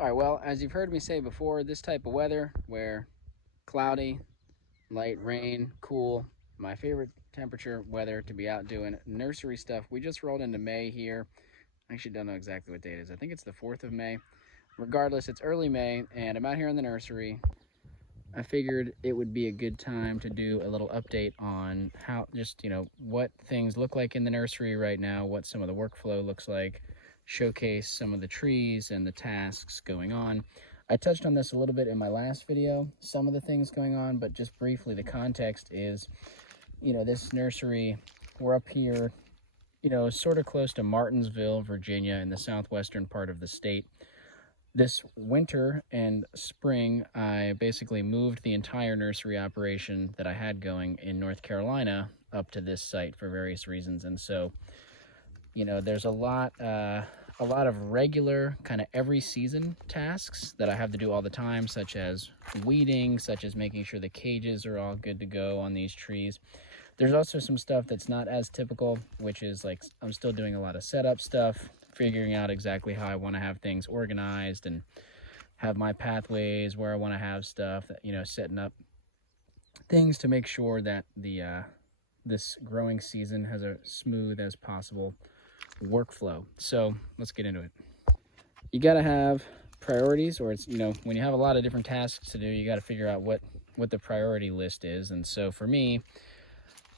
All right, well, as you've heard me say before, this type of weather where cloudy, light rain, cool, my favorite temperature weather to be out doing nursery stuff. We just rolled into May here. I actually don't know exactly what date it is. I think it's the 4th of May. Regardless, it's early May, and I'm out here in the nursery. I figured it would be a good time to do a little update on how, just, what things look like in the nursery right now, what some of the workflow looks like, showcase some of the trees and the tasks going on. I touched on this a little bit in my last video, some of the things going on, but just briefly, the context is, this nursery, we're up here, sort of close to Martinsville, Virginia, in the southwestern part of the state. This winter and spring, I basically moved the entire nursery operation that I had going in North Carolina up to this site for various reasons. And so, there's a lot of regular kind of every season tasks that I have to do all the time, such as weeding, such as making sure the cages are all good to go on these trees. There's also some stuff that's not as typical, which is like I'm still doing a lot of setup stuff, figuring out exactly how I want to have things organized and have my pathways where I want to have stuff, that, setting up things to make sure that the this growing season has a smooth as possible workflow. So let's get into it. You got to have priorities, or it's, when you have a lot of different tasks to do, you got to figure out what the priority list is. And so for me,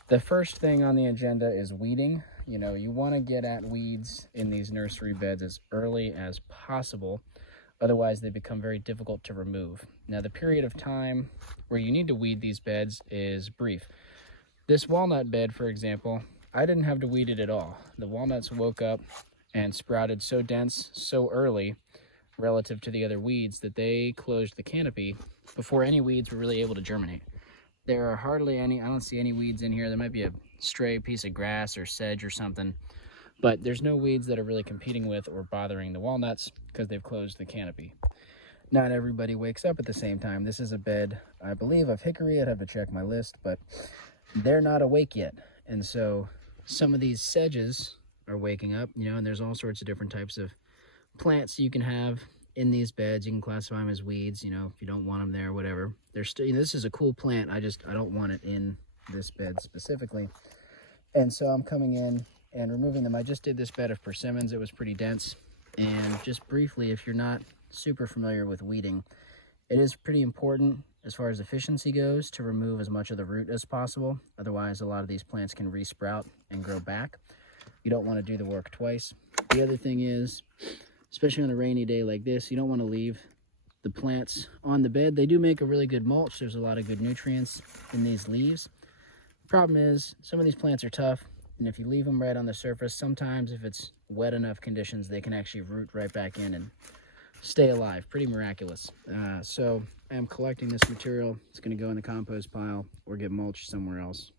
the first thing on the agenda is weeding. You want to get at weeds in these nursery beds as early as possible. Otherwise, they become very difficult to remove. Now, the period of time where you need to weed these beds is brief. This walnut bed, for example, I didn't have to weed it at all. The walnuts woke up and sprouted so dense so early relative to the other weeds that they closed the canopy before any weeds were really able to germinate. There are hardly any, I don't see any weeds in here. There might be a stray piece of grass or sedge or something, but there's no weeds that are really competing with or bothering the walnuts because they've closed the canopy. Not everybody wakes up at the same time. This is a bed, I believe, of hickory. I'd have to check my list, but they're not awake yet. And so some of these sedges are waking up, and there's all sorts of different types of plants you can have in these beds. You can classify them as weeds, if you don't want them there, whatever. They're still, this is a cool plant. I don't want it in this bed specifically. And so I'm coming in and removing them. I just did this bed of persimmons. It was pretty dense. And just briefly, if you're not super familiar with weeding, it is pretty important as far as efficiency goes to remove as much of the root as possible. Otherwise, a lot of these plants can resprout and grow back. You don't want to do the work twice. The other thing is, especially on a rainy day like this, you don't want to leave the plants on the bed. They do make a really good mulch. There's a lot of good nutrients in these leaves. Problem is, some of these plants are tough, and if you leave them right on the surface, sometimes if it's wet enough conditions, they can actually root right back in and stay alive. Pretty miraculous. So I am collecting this material. It's going to go in the compost pile or get mulched somewhere else.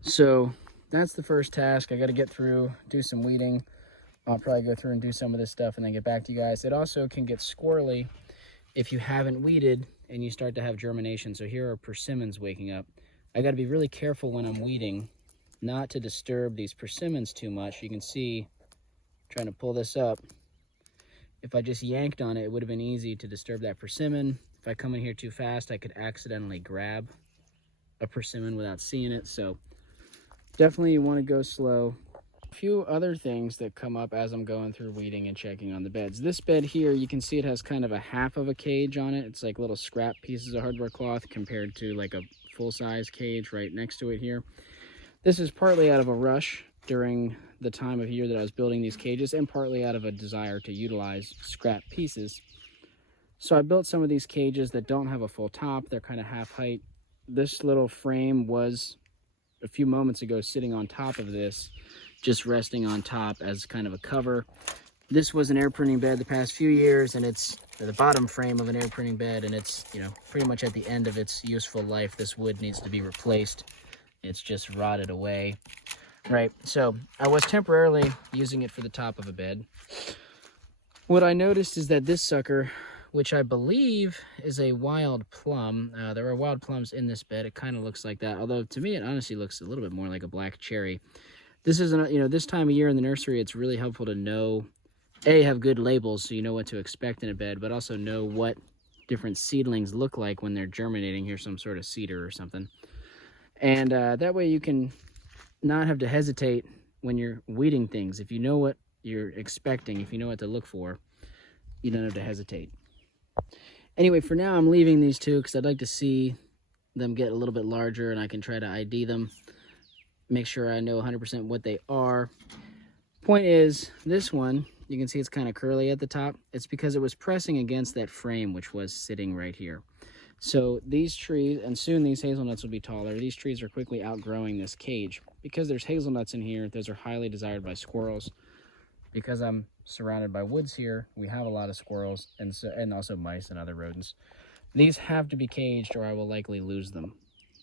So that's the first task. I got to get through, do some weeding. I'll probably go through and do some of this stuff and then get back to you guys. It also can get squirrely if you haven't weeded and you start to have germination. So here are persimmons waking up. I got to be really careful when I'm weeding not to disturb these persimmons too much. You can see, trying to pull this up, if I just yanked on it, it would have been easy to disturb that persimmon. If I come in here too fast, I could accidentally grab a persimmon without seeing it. So definitely you want to go slow. A few other things that come up as I'm going through weeding and checking on the beds. This bed here, you can see it has kind of a half of a cage on it. It's like little scrap pieces of hardware cloth compared to like a full-size cage right next to it here. This is partly out of a rush during the time of year that I was building these cages, and partly out of a desire to utilize scrap pieces. So I built some of these cages that don't have a full top. They're kind of half height. This little frame was a few moments ago sitting on top of this, just resting on top as kind of a cover. This was an air pruning bed the past few years, and it's the bottom frame of an air pruning bed, and it's, pretty much at the end of its useful life. This wood needs to be replaced. It's just rotted away. Right, so I was temporarily using it for the top of a bed. What I noticed is that this sucker, which I believe is a wild plum, there are wild plums in this bed. It kind of looks like that, although to me it honestly looks a little bit more like a black cherry. This is, this time of year in the nursery, it's really helpful to know have good labels so you know what to expect in a bed, but also know what different seedlings look like when they're germinating. Here's some sort of cedar or something. And that way you can not have to hesitate when you're weeding things. If you know what you're expecting, if you know what to look for, you don't have to hesitate. Anyway, for now I'm leaving these two because I'd like to see them get a little bit larger and I can try to ID them, make sure I know 100% what they are. Point is, this one, you can see it's kind of curly at the top. It's because it was pressing against that frame, which was sitting right here. So these trees, and soon these hazelnuts will be taller, these trees are quickly outgrowing this cage. Because there's hazelnuts in here, those are highly desired by squirrels. Because I'm surrounded by woods here, we have a lot of squirrels and also mice and other rodents. These have to be caged or I will likely lose them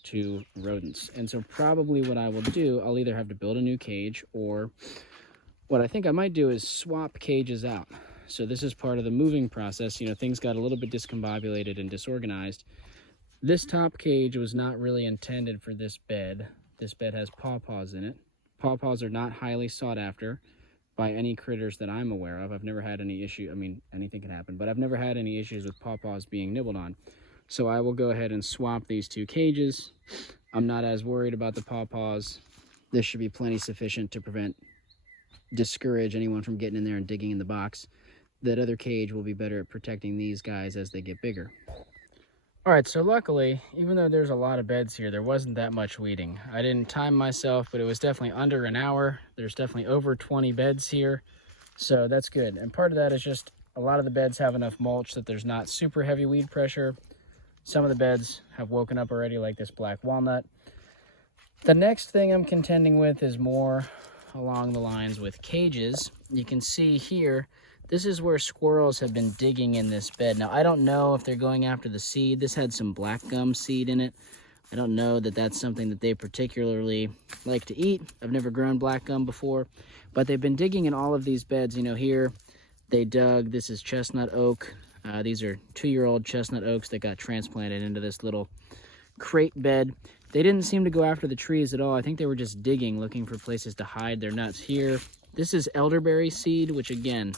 to rodents. And so probably what I will do, I'll either have to build a new cage, or what I think I might do is swap cages out. So this is part of the moving process. You know, things got a little bit discombobulated and disorganized. This top cage was not really intended for this bed. This bed has pawpaws in it. Pawpaws are not highly sought after by any critters that I'm aware of. I've never had any issue. I mean, anything can happen, but I've never had any issues with pawpaws being nibbled on. So I will go ahead and swap these two cages. I'm not as worried about the pawpaws. This should be plenty sufficient to discourage anyone from getting in there and digging in the box. That other cage will be better at protecting these guys as they get bigger. All right, so luckily, even though there's a lot of beds here, there wasn't that much weeding. I didn't time myself, but it was definitely under an hour. There's definitely over 20 beds here, so that's good. And part of that is just a lot of the beds have enough mulch that there's not super heavy weed pressure. Some of the beds have woken up already, like this black walnut. The next thing I'm contending with is more along the lines with cages. You can see here, this is where squirrels have been digging in this bed. Now, I don't know if they're going after the seed. This had some black gum seed in it. I don't know that that's something that they particularly like to eat. I've never grown black gum before, but they've been digging in all of these beds. You know, here they dug, this is chestnut oak. These are 2-year-old chestnut oaks that got transplanted into this little crate bed. They didn't seem to go after the trees at all. I think they were just digging, looking for places to hide their nuts. Here, this is elderberry seed, which again,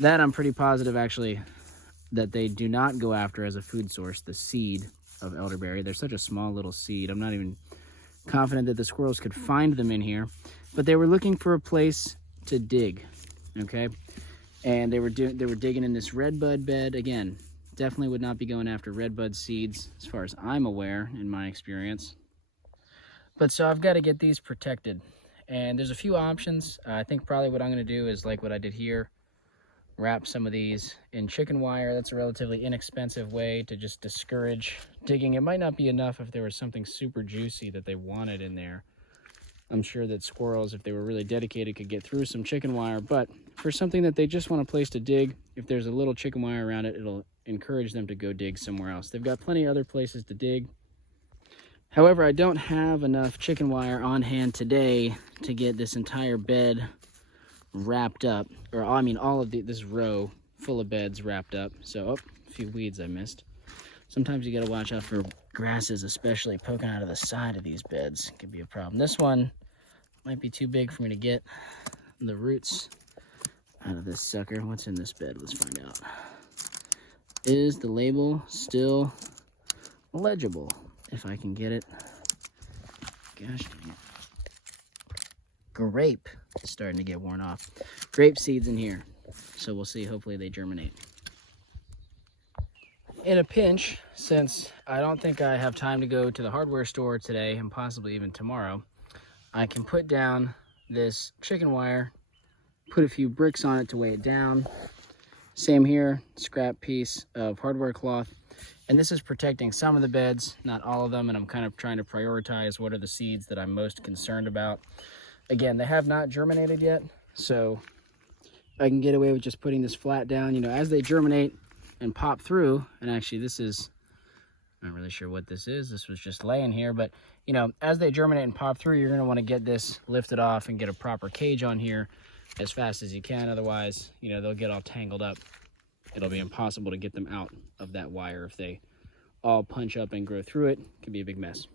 that I'm pretty positive actually that they do not go after as a food source, the seed of elderberry. They're such a small little seed. I'm not even confident that the squirrels could find them in here, but they were looking for a place to dig, okay? And they were digging in this redbud bed. Again, definitely would not be going after redbud seeds as far as I'm aware in my experience. But so I've got to get these protected. And there's a few options. I think probably what I'm going to do is like what I did here, wrap some of these in chicken wire. That's a relatively inexpensive way to just discourage digging. It might not be enough if there was something super juicy that they wanted in there. I'm sure that squirrels, if they were really dedicated, could get through some chicken wire, but for something that they just want a place to dig, if there's a little chicken wire around it, it'll encourage them to go dig somewhere else. They've got plenty of other places to dig. However, I don't have enough chicken wire on hand today to get this entire bed wrapped up, or I mean all of this row full of beds wrapped up. So, a few weeds I missed. Sometimes you gotta watch out for grasses, especially poking out of the side of these beds. It could be a problem. This one might be too big for me to get the roots out of this sucker. What's in this bed? Let's find out. Is the label still legible? If I can get it. Gosh dang it. Grape is starting to get worn off. Grape seeds in here. So we'll see. Hopefully they germinate. In a pinch, since I don't think I have time to go to the hardware store today and possibly even tomorrow, I can put down this chicken wire, put a few bricks on it to weigh it down. Same here, scrap piece of hardware cloth. And this is protecting some of the beds, not all of them, and I'm kind of trying to prioritize what are the seeds that I'm most concerned about. Again, they have not germinated yet, so I can get away with just putting this flat down. You know, as they germinate and pop through, and actually this is, I'm not really sure what this is. This was just laying here, but you know, as they germinate and pop through, you're gonna wanna get this lifted off and get a proper cage on here as fast as you can. Otherwise, you know, they'll get all tangled up. It'll be impossible to get them out of that wire if they all punch up and grow through it. It could be a big mess.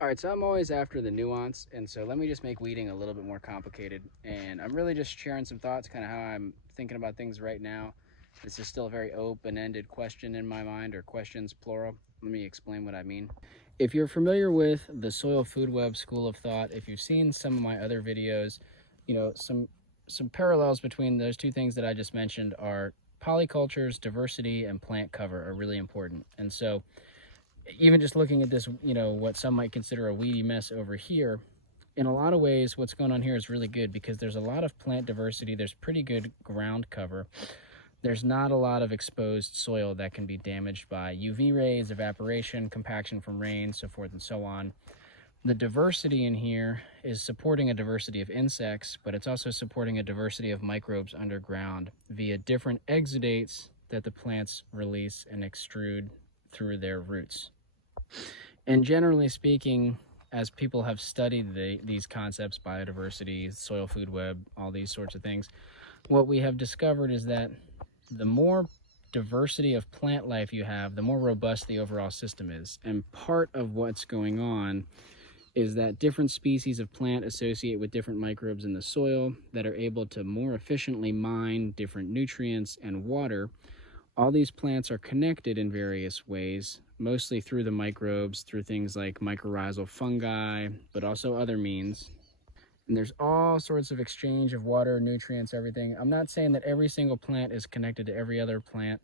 All right, so I'm always after the nuance, and so let me just make weeding a little bit more complicated. And I'm really just sharing some thoughts, kind of how I'm thinking about things right now. This is still a very open-ended question in my mind, or questions plural. Let me explain what I mean. If you're familiar with the soil food web school of thought, if you've seen some of my other videos, you know, some parallels between those two things that I just mentioned are polycultures, diversity, and plant cover are really important. And so even just looking at this, you know, what some might consider a weedy mess over here, in a lot of ways, what's going on here is really good because there's a lot of plant diversity. There's pretty good ground cover. There's not a lot of exposed soil that can be damaged by UV rays, evaporation, compaction from rain, so forth and so on. The diversity in here is supporting a diversity of insects, but it's also supporting a diversity of microbes underground via different exudates that the plants release and extrude through their roots. And generally speaking, as people have studied these concepts, biodiversity, soil food web, all these sorts of things, what we have discovered is that the more diversity of plant life you have, the more robust the overall system is. And part of what's going on is that different species of plant associate with different microbes in the soil that are able to more efficiently mine different nutrients and water. All these plants are connected in various ways, mostly through the microbes, through things like mycorrhizal fungi, but also other means. And there's all sorts of exchange of water, nutrients, everything. I'm not saying that every single plant is connected to every other plant.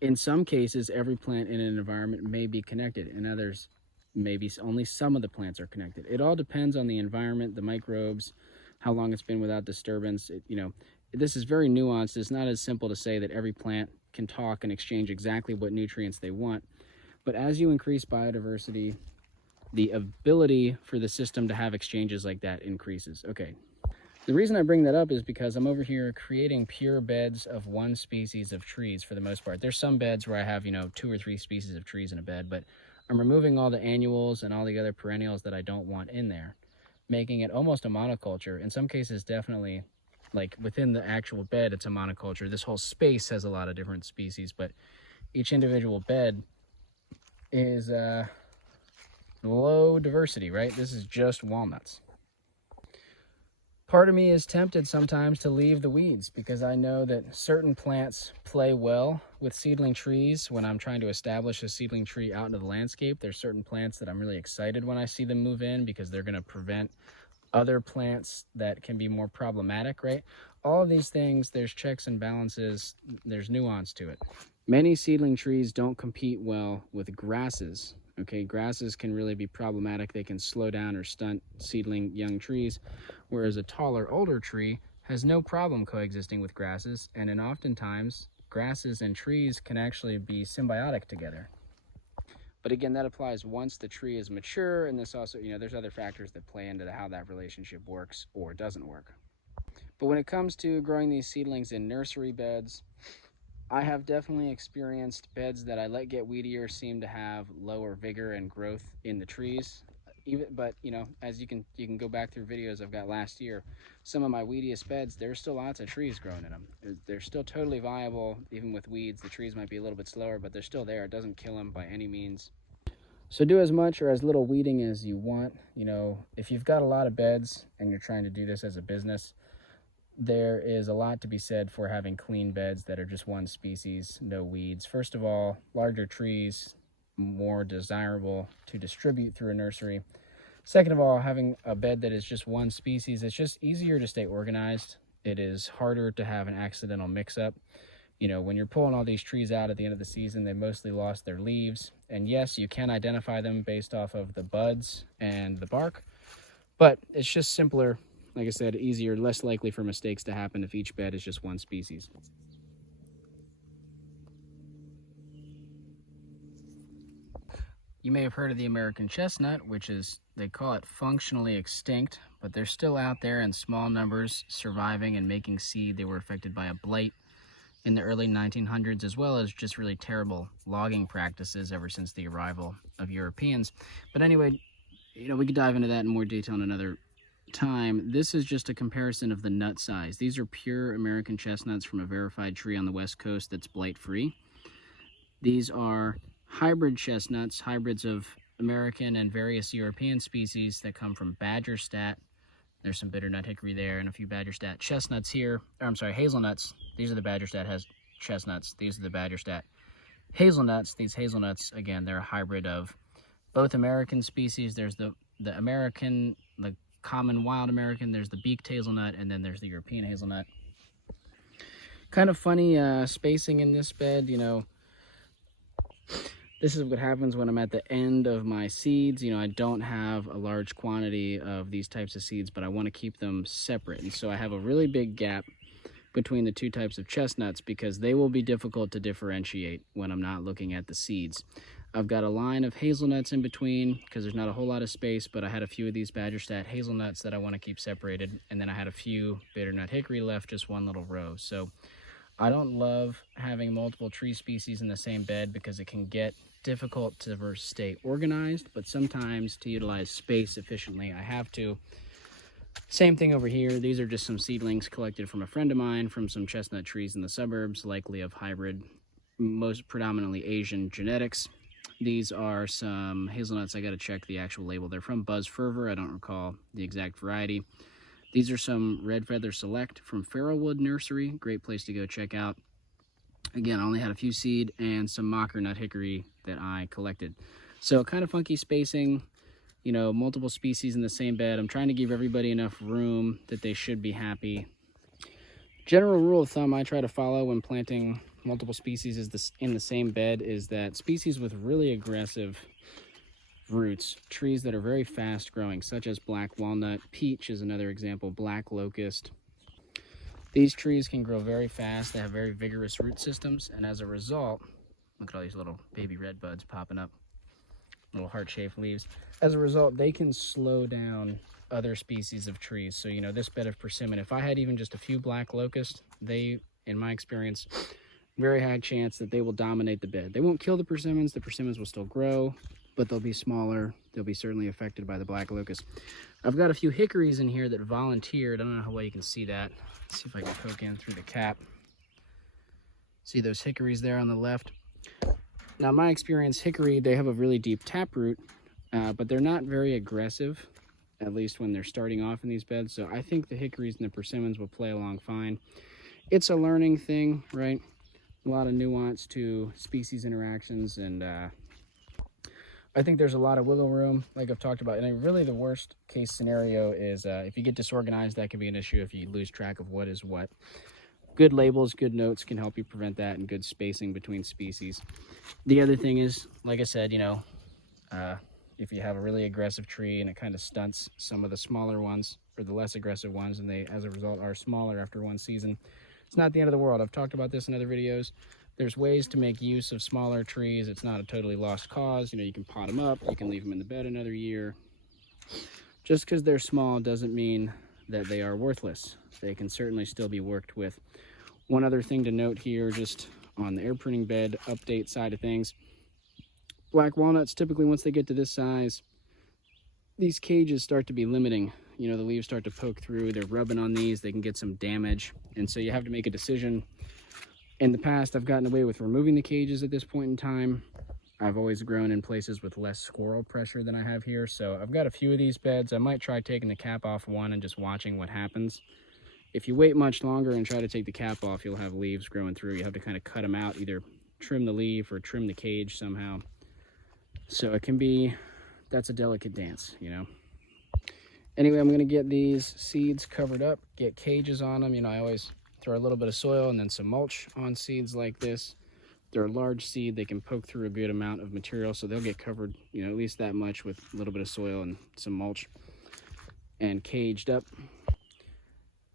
In some cases, every plant in an environment may be connected. In others, maybe only some of the plants are connected. It all depends on the environment, the microbes, how long it's been without disturbance. This is very nuanced. It's not as simple to say that every plant can talk and exchange exactly what nutrients they want. But as you increase biodiversity, the ability for the system to have exchanges like that increases. Okay. The reason I bring that up is because I'm over here creating pure beds of one species of trees for the most part. There's some beds where I have, 2 or 3 species of trees in a bed, but I'm removing all the annuals and all the other perennials that I don't want in there, making it almost a monoculture. In some cases, definitely, like within the actual bed, it's a monoculture. This whole space has a lot of different species, but each individual bed is low diversity, right? This is just walnuts. Part of me is tempted sometimes to leave the weeds because I know that certain plants play well with seedling trees. When I'm trying to establish a seedling tree out into the landscape, there's certain plants that I'm really excited when I see them move in because they're going to prevent other plants that can be more problematic, right? All of these things, there's checks and balances, there's nuance to it. Many seedling trees don't compete well with grasses. Okay, grasses can really be problematic. They can slow down or stunt seedling young trees, whereas a taller, older tree has no problem coexisting with grasses, and oftentimes grasses and trees can actually be symbiotic together. But again, that applies once the tree is mature, and this also, there's other factors that play into how that relationship works or doesn't work. But when it comes to growing these seedlings in nursery beds, I have definitely experienced beds that I let get weedier seem to have lower vigor and growth in the trees. But as you can go back through videos I've got last year, some of my weediest beds, there's still lots of trees growing in them. They're still totally viable, even with weeds. The trees might be a little bit slower, but they're still there. It doesn't kill them by any means. So do as much or as little weeding as you want. If you've got a lot of beds and you're trying to do this as a business, there is a lot to be said for having clean beds that are just one species, no weeds. First of all, larger trees, more desirable to distribute through a nursery. Second of all, having a bed that is just one species, it's just easier to stay organized. It is harder to have an accidental mix-up. When you're pulling all these trees out at the end of the season, they mostly lost their leaves. And yes, you can identify them based off of the buds and the bark, but it's just simpler. Like I said, easier, less likely for mistakes to happen if each bed is just one species. You may have heard of the American chestnut, which is, they call it functionally extinct, but they're still out there in small numbers, surviving and making seed. They were affected by a blight in the early 1900s, as well as just really terrible logging practices ever since the arrival of Europeans. But anyway, we could dive into that in more detail in another time. This is just a comparison of the nut size. These are pure American chestnuts from a verified tree on the West Coast that's blight free. These are hybrid chestnuts, hybrids of American and various European species that come from Badgerstat. There's some bitternut hickory there and a few Badgerstat chestnuts here. Or, I'm sorry, hazelnuts. These are the Badgerstat chestnuts. These are the Badgerstat hazelnuts. These hazelnuts, again, they're a hybrid of both American species. There's the American, the common wild American, there's the beaked hazelnut, and then there's the European hazelnut. Kind of funny spacing in this bed, you know. This is what happens when I'm at the end of my seeds. You know, I don't have a large quantity of these types of seeds, but I want to keep them separate. And so I have a really big gap between the two types of chestnuts because they will be difficult to differentiate when I'm not looking at the seeds. I've got a line of hazelnuts in between because there's not a whole lot of space, but I had a few of these Badgerstat hazelnuts that I want to keep separated. And then I had a few bitternut hickory left, just one little row. So I don't love having multiple tree species in the same bed because it can get difficult to stay organized, but sometimes to utilize space efficiently, I have to. Same thing over here. These are just some seedlings collected from a friend of mine from some chestnut trees in the suburbs, likely of hybrid, most predominantly Asian genetics. These are some hazelnuts. I got to check the actual label. They're from Buzz Fervor. I don't recall the exact variety. These are some Red Feather Select from Farrellwood Nursery. Great place to go check out. Again, I only had a few seed and some mocker nut hickory that I collected. So kind of funky spacing, you know, multiple species in the same bed. I'm trying to give everybody enough room that they should be happy. General rule of thumb I try to follow when planting multiple species in the same bed is that species with really aggressive roots, trees that are very fast growing, such as black walnut, peach is another example, black locust. These trees can grow very fast. They have very vigorous root systems, and as a result, look at all these little baby red buds popping up, little heart-shaped leaves. As a result, they can slow down other species of trees. So, you know, this bed of persimmon, if I had even just a few black locusts, they, in my experience, very high chance that they will dominate the bed. They won't kill the persimmons will still grow, but they'll be smaller. They'll be certainly affected by the black locust. I've got a few hickories in here that volunteered. I don't know how well you can see that. Let's see if I can poke in through the cap. See those hickories there on the left? Now, my experience, hickory, they have a really deep taproot, but they're not very aggressive, at least when they're starting off in these beds. So I think the hickories and the persimmons will play along fine. It's a learning thing, right? A lot of nuance to species interactions, and I think there's a lot of wiggle room, like I've talked about. And really the worst case scenario is if you get disorganized, that can be an issue if you lose track of what is what. Good labels, good notes can help you prevent that, and good spacing between species. The other thing is, like I said, you know, if you have a really aggressive tree and it kind of stunts some of the smaller ones or the less aggressive ones, and they, as a result, are smaller after one season, it's not the end of the world. I've talked about this in other videos. There's ways to make use of smaller trees. It's not a totally lost cause. You know, you can pot them up, you can leave them in the bed another year. Just because they're small doesn't mean that they are worthless. They can certainly still be worked with. One other thing to note here, just on the air pruning bed update side of things, black walnuts, typically once they get to this size, these cages start to be limiting. You know, the leaves start to poke through, they're rubbing on these, they can get some damage. And so you have to make a decision. In the past, I've gotten away with removing the cages at this point in time. I've always grown in places with less squirrel pressure than I have here. So I've got a few of these beds. I might try taking the cap off one and just watching what happens. If you wait much longer and try to take the cap off, you'll have leaves growing through. You have to kind of cut them out, either trim the leaf or trim the cage somehow. So it can be, that's a delicate dance, you know. Anyway, I'm gonna get these seeds covered up, get cages on them. You know, I always throw a little bit of soil and then some mulch on seeds like this. They're a large seed, they can poke through a good amount of material, so they'll get covered, you know, at least that much with a little bit of soil and some mulch and caged up.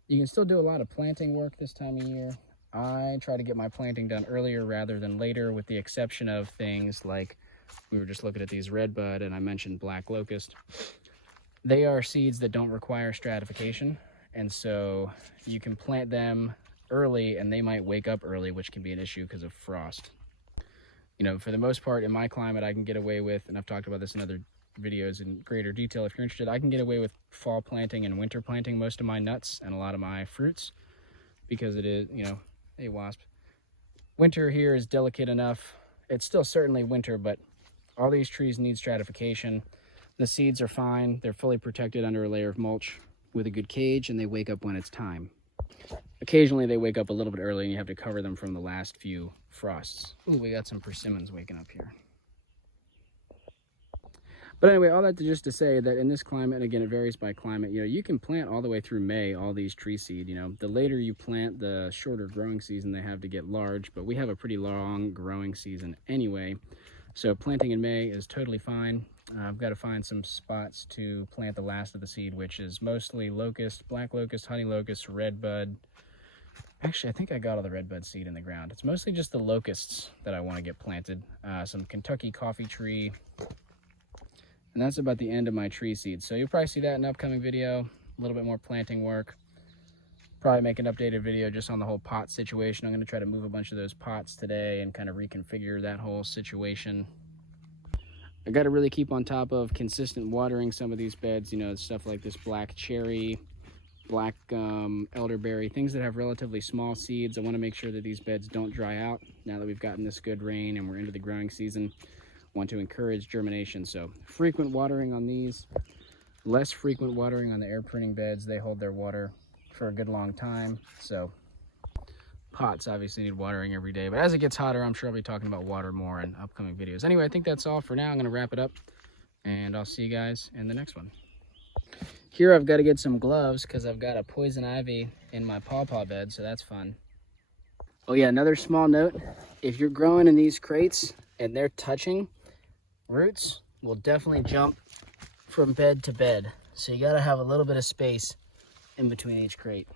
You can still do a lot of planting work this time of year. I try to get my planting done earlier rather than later, with the exception of things like, we were just looking at these red bud and I mentioned black locust. They are seeds that don't require stratification, and so you can plant them early and they might wake up early, which can be an issue because of frost. You know, for the most part in my climate, I can get away with, and I've talked about this in other videos in greater detail if you're interested, I can get away with fall planting and winter planting most of my nuts and a lot of my fruits, because it is, you know, hey wasp, winter here is delicate enough. It's still certainly winter, but All these trees need stratification. The seeds are fine. They're fully protected under a layer of mulch with a good cage, and they wake up when it's time. Occasionally they wake up a little bit early and you have to cover them from the last few frosts. Ooh, we got some persimmons waking up here. But anyway, all that just to say that in this climate, and again, it varies by climate, you know, you can plant all the way through May, all these tree seed. You know, the later you plant, the shorter growing season they have to get large, but we have a pretty long growing season anyway. So planting in May is totally fine. I've got to find some spots to plant the last of the seed, which is mostly locust, black locust, honey locust, redbud. Actually, I think I got all the redbud seed in the ground. It's mostly just the locusts that I want to get planted. Some Kentucky coffee tree. And that's about the end of my tree seeds. So you'll probably see that in an upcoming video, a little bit more planting work. Probably make an updated video just on the whole pot situation. I'm gonna try to move a bunch of those pots today and kind of reconfigure that whole situation. I gotta really keep on top of consistent watering some of these beds, you know, stuff like this black cherry, black elderberry, things that have relatively small seeds. I wanna make sure that these beds don't dry out now that we've gotten this good rain and we're into the growing season. Want to encourage germination, so frequent watering on these, less frequent watering on the air pruning beds. They hold their water for a good long time. So pots obviously need watering every day, but as it gets hotter, I'm sure I'll be talking about water more in upcoming videos. Anyway, I think that's all for now. I'm going to wrap it up and I'll see you guys in the next one. Here I've got to get some gloves because I've got a poison ivy in my pawpaw bed, so that's fun. Oh yeah, another small note, if you're growing in these crates and they're touching, roots will definitely jump from bed to bed. So you gotta have a little bit of space in between each crate.